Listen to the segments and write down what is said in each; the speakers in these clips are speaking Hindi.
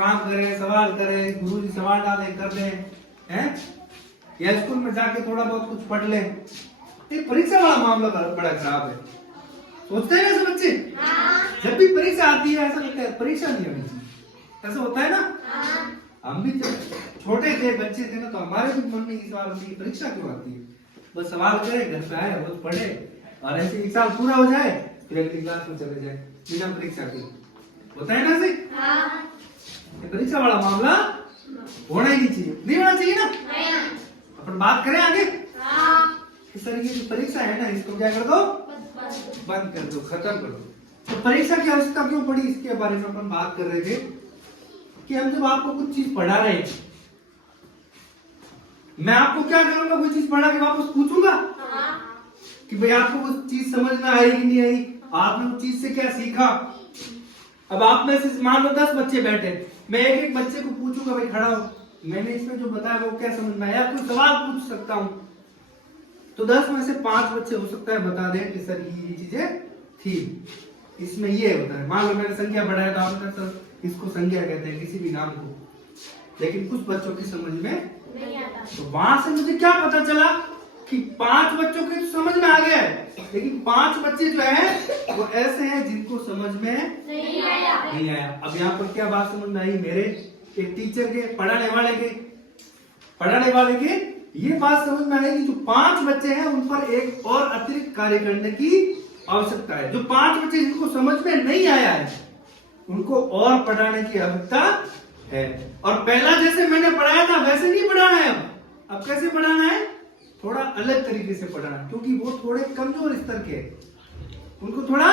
काम करे, सवाल करे, गुरु जी सवाल डाले कर दे, हैं? या स्कूल में जाके थोड़ा बहुत कुछ पढ़ ले। ये परीक्षा वाला मामला बड़ा खराब है। सोचते हैं ऐसे बच्चे? जब भी परीक्षा आती है ऐसा लगता है परीक्षा नहीं होनी चाहिए, ऐसा होता है ना? हम भी जब छोटे थे, बच्चे थे ना, तो हमारे भी मन में ये सवाल होती है परीक्षा क्यों आती है? बस सवाल करे, घर पे आए, रोज पढ़े और ऐसे एक साल पूरा हो जाए फिर अगली क्लास में चले जाए बिना परीक्षा के। होता है ना ऐसे? परीक्षा वाला मामला होना ही नहीं चाहिए, नहीं होना चाहिए ना। अपन बात करें आगे। इस तरीके की परीक्षा है ना, इसको क्या कर दो? बंद कर दो, खत्म कर दो। तो परीक्षा की आवश्यकता क्यों पड़ी, इसके बारे में अपन बात कर रहे थे कि हम जब आपको कुछ चीज पढ़ा रहे हैं, मैं आपको क्या करूंगा, कोई चीज पढ़ा के वापस पूछूंगा कि भाई आपको वो चीज समझ में आई कि नहीं आई, आपने उस चीज से क्या सीखा। अब आप में से मान लो 10 बच्चे बैठे, मैं एक एक बच्चे को पूछूंगा भाई खड़ा हो, मैंने इसमें जो बताया वो क्या समझ में आया, कोई सवाल पूछ सकता हूं। तो 10 में से 5 बच्चे हो सकता है बता दें कि सर ये चीजें थी, इसमें ये होता है। मान लो मैंने संख्या बढ़ाया तो आपने सर इसको संख्या कहते हैं किसी भी नाम को, लेकिन कुछ बच्चों की समझ में नहीं आता। तो वहां से मुझे क्या पता चला कि 5 बच्चों के समझ में आ गया है, लेकिन 5 बच्चे जो है वो ऐसे हैं जिनको समझ में नहीं आया। अब यहाँ पर क्या बात समझ में आई, मेरे एक टीचर के, पढ़ाने वाले के ये बात समझ में आई कि जो 5 बच्चे हैं उन पर एक और अतिरिक्त कार्य करने की आवश्यकता है। जो 5 बच्चे जिनको समझ में नहीं आया है उनको और पढ़ाने की आवश्यकता है। और पहला जैसे मैंने पढ़ाया था वैसे नहीं पढ़ाना है। अब कैसे पढ़ाना है? थोड़ा अलग तरीके से पढ़ाना, क्योंकि वो थोड़े कमजोर स्तर के, उनको थोड़ा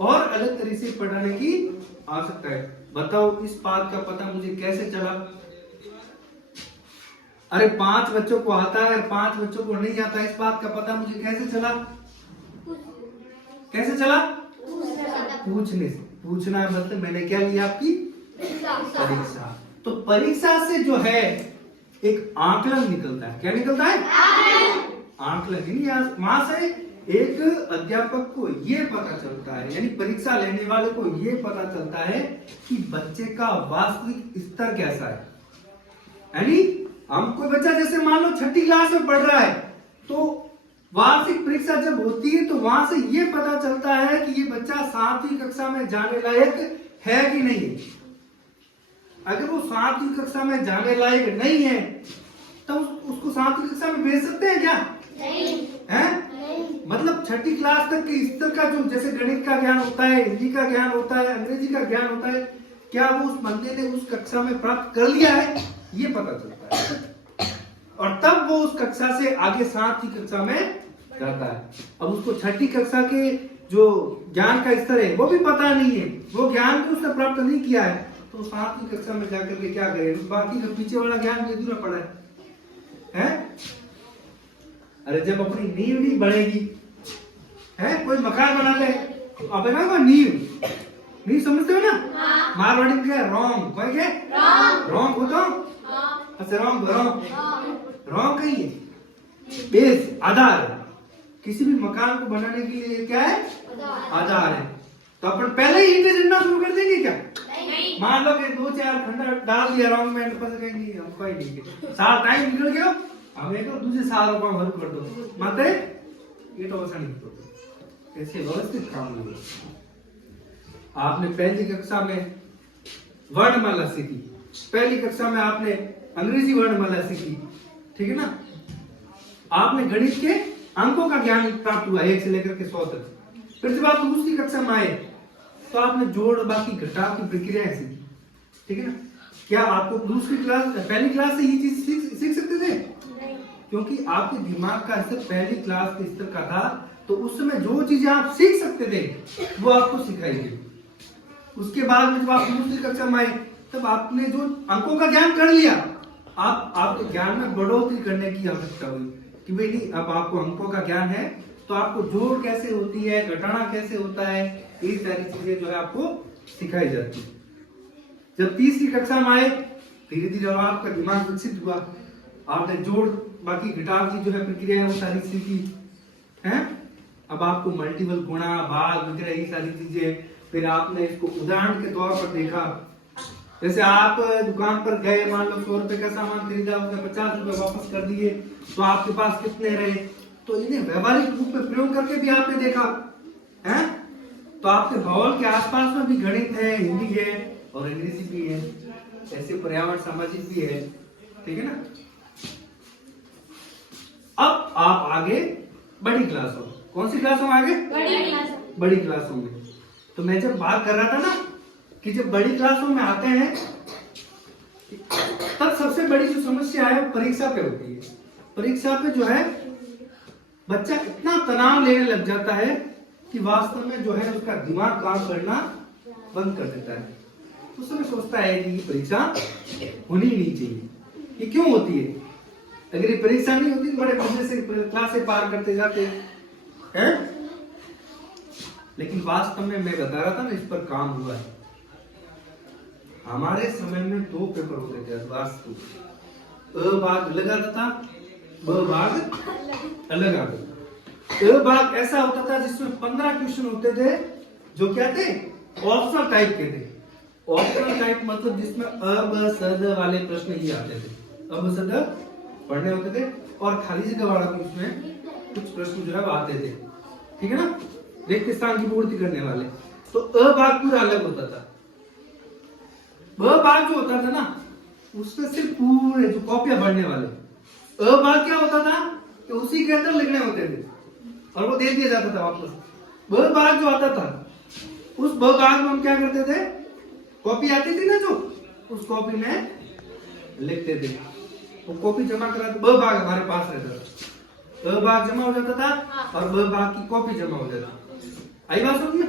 और अलग तरीके से पढ़ाने की आवश्यकता है। बताओ इस बात का पता मुझे कैसे चला? अरे 5 बच्चों को आता है और 5 बच्चों को नहीं आता, इस बात का पता मुझे कैसे चला? कैसे चला? पूछने से। पूछना मतलब मैंने क्या लिया? आपकी परीक्षा। तो परीक्षा से जो है एक आकलन निकलता है। क्या निकलता है? आकलन। वहां से एक अध्यापक को ये पता चलता है, यानी परीक्षा लेने वाले को ये पता चलता है कि बच्चे का वास्तविक स्तर कैसा है। यानी हम कोई बच्चा जैसे मान लो 6ठी क्लास में पढ़ रहा है, तो वार्षिक परीक्षा जब होती है तो वहां से ये पता चलता है कि ये बच्चा 7वीं कक्षा में जाने लायक है कि नहीं है। अगर वो 7वीं कक्षा में जाने लायक नहीं है तो उसको 7वीं कक्षा में भेज सकते हैं क्या? नहीं है? मतलब 6ठी क्लास तक के स्तर का जो जैसे गणित का ज्ञान होता है, हिंदी का ज्ञान होता है, अंग्रेजी का ज्ञान होता है, क्या वो उस बंदे ने उस कक्षा में प्राप्त कर लिया है, ये पता चलता है। और तब वो उस कक्षा से आगे 7वीं कक्षा में जाता है। अब उसको 6ठी कक्षा के जो ज्ञान का स्तर है वो भी पता नहीं है, वो ज्ञान भी उसने प्राप्त नहीं किया है, तो 7वीं कक्षा में जाकर के क्या करे? बाकी जो पीछे वाला ज्ञान भी अधूरा पड़ा है? अरे जब अपनी नींव नहीं बढ़ेगी, है कोई मकान बना ले, अब ना नींव समझते हो ना? मारवाड़ी में क्या? रॉन्ग। कोई क्या? रॉन्ग हो तो अच्छा रॉन्ग कहीं है, बेस, आधार। किसी भी मकान को बनाने के लिए क्या है? आधार है। तो अपन पहले ही ईंटें जड़ना शुरू कर देंगे क्या? नहीं। मान लो कि 2-4 खंडा डाल दिया रॉन्ग में, फंस गए नहीं, हम कोई नहीं, साल टाइम निकल गया, हम एक दूसरे साल को हल कर दो माते ये तो ऐसा नहीं होता। ऐसे व्यवस्थित काम नहीं। आपने पहली कक्षा में वर्णमाला सीखी, पहली कक्षा में आपने अंग्रेजी वर्णमाला सीखी, ठीक है ना? आपने गणित के अंकों का ज्ञान प्राप्त हुआ 1 से लेकर के 100 तक। फिर जब आप दूसरी कक्षा में आए तो आपने जोड़ बाकी घटाव की प्रक्रियाएं सीखी, ठीक है ना? क्या आपको पहली क्लास से ये चीज सीख सकते थे? नहीं। क्योंकि आपके दिमाग का स्तर पहली क्लास के स्तर का था, तो उस समय जो चीजें आप सीख सकते थे वो आपको सिखाई गई। उसके बाद में जब आप दूसरी कक्षा में आए तब आपने जो अंकों का ज्ञान कर लिया, आपके ज्ञान में बढ़ोतरी करने की आवश्यकता हुई कि भाई नहीं, अब आपको अंकों का ज्ञान है तो आपको जोड़ कैसे होती है, घटाना कैसे होता है, ये सारी चीजें जो है आपको सिखाई जाती है। जब तीसरी कक्षा में आए धीरे धीरे आपका दिमाग विकसित हुआ, आपने जोड़ बाकी घटाव की जो है प्रक्रिया है वो सारी सीखी है। अब आपको मल्टीपल गुणा भाग वगैरह ये सारी चीजें, फिर आपने इसको उदाहरण के तौर पर देखा, जैसे आप दुकान पर गए, मान लो 100 रुपए का सामान खरीदा, उसने 50 रुपए वापस कर दिए, तो आपके पास कितने रहे? तो इन्हें व्यवहारिक रूप में प्रयोग करके भी आपने देखा है। तो आपके हॉल के आसपास में भी गणित है, हिंदी है और अंग्रेजी भी है, ऐसे पर्यावरण सामाजिक भी है, ठीक है ना। अब आप आगे बड़ी क्लास हो, कौन सी क्लास में आगे? बड़ी क्लासों में। तो मैं जब बात कर रहा था ना कि जब बड़ी क्लासों में आते हैं तब सबसे बड़ी जो समस्या है वो परीक्षा पे होती है। परीक्षा पे जो है बच्चा इतना तनाव लेने लग जाता है कि वास्तव में जो है उसका दिमाग काम करना बंद कर देता है। उस समय सोचता है कि ये परीक्षा होनी नहीं चाहिए। ये क्यों होती है? अगर ये परीक्षा नहीं होती तो बड़े मजे से क्लासे पार करते जाते हैं। लेकिन वास्तव में मैं बता रहा था ना, इस पर काम हुआ है। हमारे समय में 2 पेपर होते थे वास्तु, अ भाग अलग आता था, ब भाग अलग आता था। अ भाग ऐसा होता था जिसमें 15 क्वेश्चन होते थे, जो क्या थे? ऑप्शनल टाइप के थे। ऑप्शनल टाइप मतलब जिसमें अ ब स द वाले प्रश्न ही आते थे, अ ब स द पढ़ने होते थे और खाली जगह वाला भी उसमें कुछ प्रश्न जो है वो आते थे, ठीक है ना, रिक्त स्थान की पूर्ति करने वाले। तो अ भाग पूरा अलग होता था। ब भाग जो होता था ना, उसमें सिर्फ पूरे जो कॉपियां भरने वाले। अ भाग क्या होता था कि उसी के अंदर लिखने होते थे और वो दे दिया जाता था वापस। ब भाग जो आता था, उस ब भाग में हम क्या करते थे? कॉपी आती थी ना जो, उस कॉपी में लिखते थे। वो कॉपी जमा करा, ब भाग हमारे पास रहता था, अ भाग जमा हो जाता था और ब भाग की कॉपी जमा हो जाती। आई बात समझ में?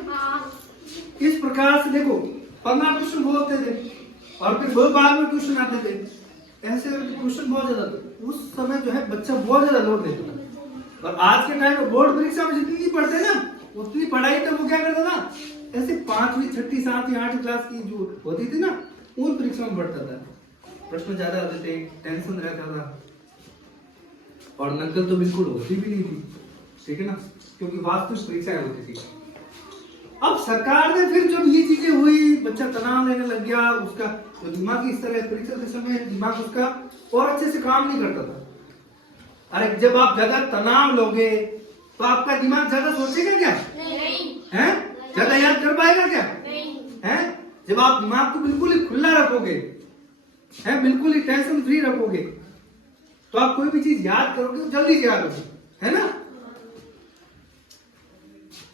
इस प्रकार से देखो 15 क्वेश्चन बोलते थे और फिर ब भाग में क्वेश्चन आते थे। ऐसे क्वेश्चन बहुत ज्यादा थे। उस समय जो है बच्चा बहुत ज्यादा लोड लेता था। और आज के टाइम में बोर्ड परीक्षा में जितनी पढ़ते ना, उतनी पढ़ाई तो वो क्या करता था, ऐसे 5वीं 6वीं 7वीं 8वीं क्लास की जो होती थी ना, उन परीक्षा में पढ़ता था। प्रश्न ज्यादा आते थे, टेंशन रहता था और नकल तो बिल्कुल होती भी नहीं थी, ठीक है ना, क्योंकि वास्तविक परीक्षाएं होती थी। अब सरकार ने फिर जब ये चीजें हुई, बच्चा तनाव लेने लग गया, उसका जो दिमागी स्तर है परीक्षा के समय दिमाग उसका और अच्छे से काम नहीं करता था। अरे जब आप ज्यादा तनाव लोगे तो आपका दिमाग ज्यादा सोचेगा क्या? नहीं। हैं? ज्यादा याद कर पाएगा क्या? नहीं। हैं? जब आप दिमाग को बिल्कुल ही खुला रखोगे, हैं, बिल्कुल ही टेंशन फ्री रखोगे, तो आप कोई भी चीज याद करोगे तो जल्दी से याद होगी, है ना।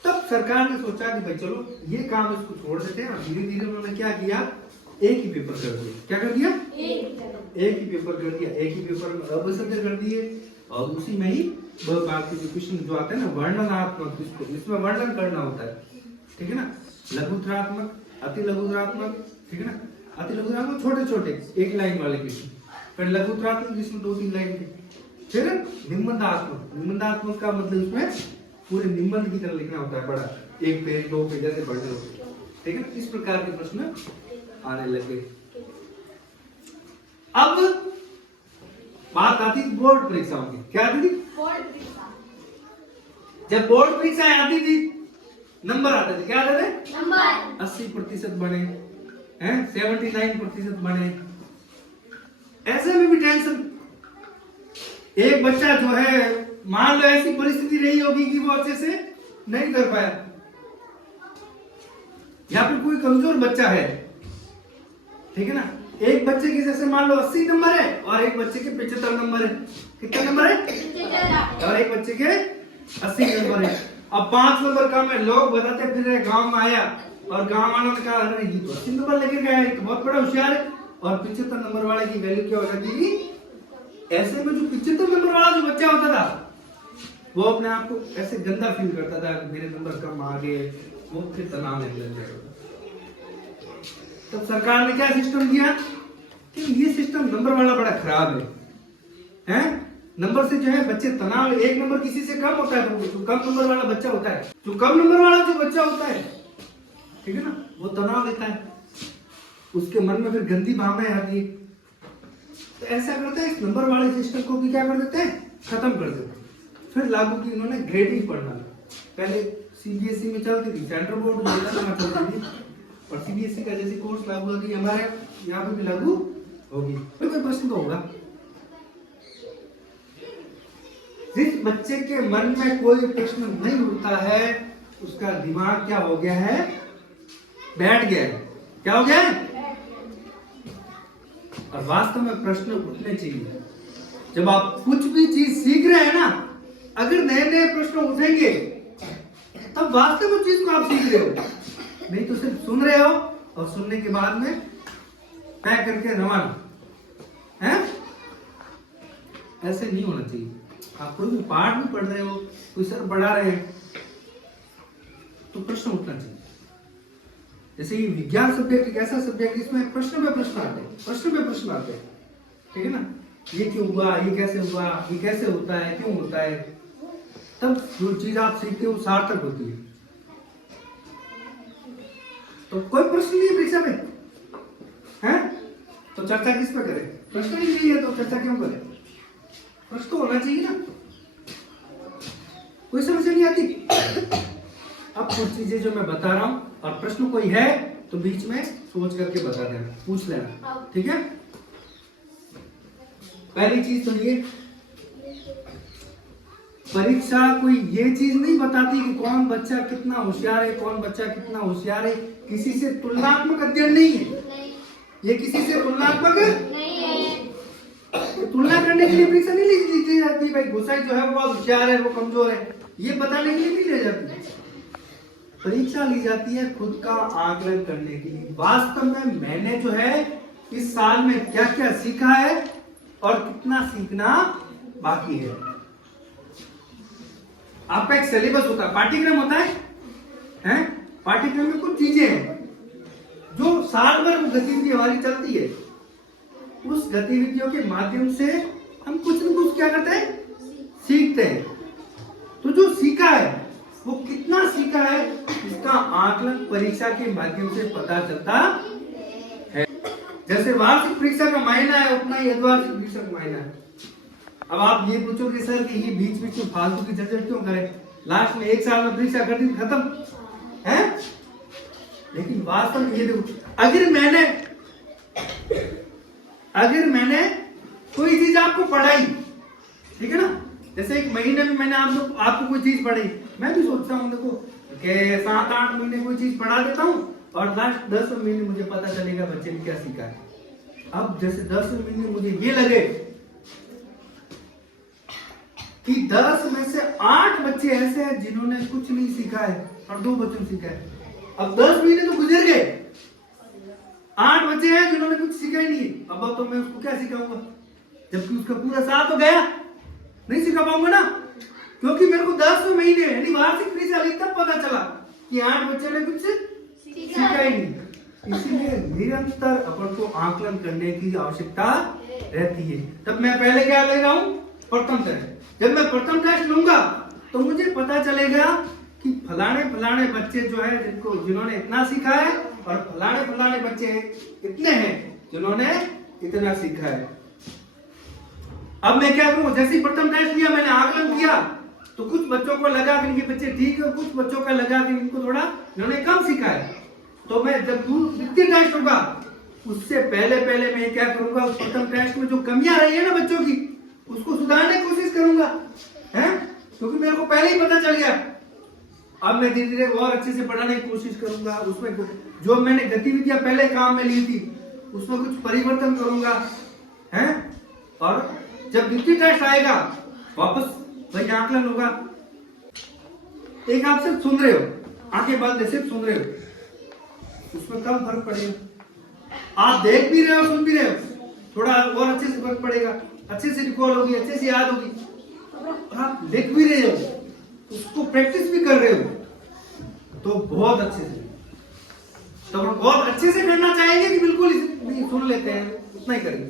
तब सरकार ने सोचा कि भाई चलो ये काम इसको छोड़ देते हैं और धीरे धीरे उन्होंने क्या किया, एक ही पेपर कर दिया। क्या कर दिया? एक ही पेपर कर दिया। एक ही पेपर में अब शब्द कर दिए और उसी में ही ब भाग के जो क्वेश्चन जो आते हैं ना, वर्णनात्मक, इसमें वर्णन करना होता है, ठीक है ना, लघुत्रात्मक, अति लघुत्रात्मक, ठीक है ना, अति लघुत्रात्मक छोटे छोटे 1 लाइन वाले क्वेश्चन, फिर लघुत्रात्मक जिसमें 2-3 लाइन के, फिर निबंधात्मक। निबंधात्मक का मतलब इसमें पूरे निबंध की तरह लिखना होता है, बड़ा 1 पेज 2 पेज ऐसे बढ़ते होते हैं, ठीक है ना। इस प्रकार के प्रश्न आने लगे। अब बात आती थी बोर्ड परीक्षाओं की। क्या आती थी? बोर्ड परीक्षा। जब बोर्ड परीक्षाएं आती थी, नंबर आते थे। क्या आते थे? नंबर। 80% बने हैं, 79% बने। ऐसे में भी टेंशन। एक बच्चा जो है, मान लो ऐसी परिस्थिति रही होगी कि वो अच्छे से नहीं कर पाया, या फिर कोई कमजोर बच्चा है, ठीक है ना। एक बच्चे के जैसे मान लो 80 नंबर है और एक बच्चे के 75 नंबर है। कितने नंबर है? 75। और एक बच्चे के 80 नंबर है। अब 5 नंबर कम है। लोग बताते फिर रहे, गांव में आया और गांव वालों ने कहा अरे ये तो 80 नंबर लेके गया है, तो बहुत बड़ा होशियार है। और 75 नंबर वाले की वैल्यू क्या हो जाती थी? ऐसे में जो 75 नंबर वाला जो बच्चा होता था, वो अपने आप को ऐसे गंदा फील करता था, मेरे नंबर कम आ गए, वो फिर तनाव लेने लग जाता। तब सरकार ने क्या सिस्टम दिया कि ये सिस्टम नंबर वाला बड़ा खराब है, नंबर से जो है बच्चे तनाव, 1 नंबर किसी से कम होता है, तो कम नंबर वाला बच्चा होता है, जो कम नंबर वाला जो बच्चा होता है, ठीक है ना, वो तनाव लेता है, उसके मन में फिर गंदी भावनाएं आती है। तो ऐसा करते हैं, इस नंबर वाले सिस्टम को भी क्या कर देते हैं, खत्म कर देते हैं। फिर लागू की इन्होंने ग्रेडिंग प्रणाली। पहले सीबीएसई में चलती थी, सेंट्रल बोर्ड में चलती थी, और सीबीएसई का जैसे कोर्स लागू होती है हमारे यहाँ पे भी लागू होगी। कोई प्रश्न तो होगा। जिस बच्चे के मन में कोई प्रश्न नहीं उठता है उसका दिमाग क्या हो गया है, बैठ गया है। क्या हो गया है? और वास्तव में प्रश्न उठने चाहिए। जब आप कुछ भी चीज सीख रहे हैं ना, अगर नए नए प्रश्न उठेंगे तब वास्तव में चीज को आप सीख रहे हो, नहीं तो सिर्फ सुन रहे हो और सुनने के बाद में पैक करके रवाना है। ऐसे नहीं होना चाहिए। आप कोई भी पाठ भी पढ़ रहे हो, कोई सर पढ़ा रहे हैं तो प्रश्न उठना चाहिए। जैसे ये विज्ञान सब्जेक्ट एक ऐसा सब्जेक्ट इसमें प्रश्न पे प्रश्न आते हैं, प्रश्न पे प्रश्न आते हैं, ठीक है ना। ये क्यों हुआ, ये कैसे हुआ, ये कैसे होता है, क्यों होता है, तब जो चीज आप सीखते हो सार्थक होती है। तो कोई प्रश्न नहीं है परीक्षा में, हैं? तो चर्चा किस पे करें? प्रश्न ही नहीं है तो चर्चा क्यों करें? प्रश्न तो होना चाहिए ना। कोई समस्या नहीं आती। अब कुछ चीजें जो मैं बता रहा हूं और प्रश्न कोई है तो बीच में सोच करके बता देना, पूछ लेना, ठीक है। पहली चीज तो ये, परीक्षा कोई ये चीज नहीं बताती कि कौन बच्चा कितना होशियार है, कौन बच्चा कितना होशियार है। किसी से तुलनात्मक अध्ययन नहीं है ये, किसी से तुलनात्मक नहीं है। तुलना करने के लिए परीक्षा नहीं ली जाती भाई गोसाई जो है वो बहुत होशियार है, वो कमजोर है, ये बताने के लिए नहीं ले जाती। परीक्षा ली जाती है खुद का आकलन करने के लिए। वास्तव में मैंने जो है इस साल में क्या क्या सीखा है और कितना सीखना बाकी है। आपका एक सिलेबस होता है, पाठ्यक्रम होता है? पाठ्यक्रम में कुछ चीजें हैं जो साल भर गतिविधि हमारी चलती है। उस गतिविधियों के माध्यम से हम कुछ न कुछ क्या करते हैं, सीखते हैं। तो जो सीखा है वो कितना सीखा है इसका आकलन परीक्षा के माध्यम से पता चलता है। जैसे वार्षिक परीक्षा का मायना है उतना ही अर्धवार्षिक परीक्षा का मायना है। अब आप ये पूछोगे सर कि ये बीच बीच में फालतू की झंझट क्यों करें, लास्ट में एक साल में परीक्षा कर दी खत्म है। लेकिन वास्तव में ये देखो, अगर मैंने कोई चीज आपको पढ़ाई, ठीक है ना, जैसे एक महीने में मैंने आपको कोई चीज पढ़ाई, मैं भी सोचता हूँ देखो कि 7-8 महीने कोई चीज पढ़ा देता हूँ और लास्ट 10वें महीने मुझे पता चलेगा बच्चे ने क्या सीखा है। अब जैसे 10वें महीने मुझे ये लगे कि 10 में से 8 बच्चे ऐसे हैं जिन्होंने कुछ नहीं सीखा है और 2 बच्चों ने सीखा है। अब 10 महीने तो गुजर गए, 8 बच्चे हैं जिन्होंने कुछ सीखा ही नहीं है। अब तो मैं उसको क्या सिखाऊंगा, जबकि उसका पूरा साल तो गया, नहीं सिखा पाऊंगा ना, क्योंकि मेरे को 10वें महीने यानी वार्षिक परीक्षा ली तब पता चला कि 8 बच्चे ने कुछ सीखा ही नहीं। इसीलिए निरंतर अपन को आकलन करने की आवश्यकता रहती है। तब मैं पहले क्या ले रहा हूं, प्रथम टेस्ट। जब मैं प्रथम टेस्ट लूंगा तो मुझे पता चलेगा कि फलाने बच्चे जो है जिन्होंने इतना सीखा है और फलाने बच्चे इतने हैं जिन्होंने इतना सीखा है। अब मैं क्या करूं, जैसे प्रथम टेस्ट लिया मैंने आकलन किया तो कुछ बच्चों को लगा कि ये बच्चे ठीक है और कुछ बच्चों का लगा कि इनको थोड़ा इन्होंने कम सीखा है। तो मैं जब द्वितीय टेस्ट होगा उससे पहले मैं क्या करूंगा, उस प्रथम टेस्ट में जो कमियां रही है ना बच्चों की उसको सुधारने की कोशिश करूंगा, है, क्योंकि मेरे को पहले ही पता चल गया। अब मैं धीरे धीरे और अच्छे से पढ़ाने की कोशिश करूंगा, उसमें जो मैंने गतिविधियां पहले काम में ली थी उसमें कुछ परिवर्तन करूंगा, है। और जब द्वितीय टेस्ट आएगा वापस वही आकलन होगा। एक आप सिर्फ सुन रहे हो, आंखें बंद सिर्फ सुन रहे हो, उसमें कम फर्क पड़ेगा। आप देख भी रहे हो, सुन भी रहे हो, थोड़ा और अच्छे से फर्क पड़ेगा, अच्छे से रिकॉल होगी, अच्छे से याद होगी। और आप लिख भी रहे हो, उसको प्रैक्टिस भी कर रहे हो, तो बहुत अच्छे से, तो बहुत अच्छे से करना चाहेंगे कि बिल्कुल सुन लेते हैं उतना ही करेंगे।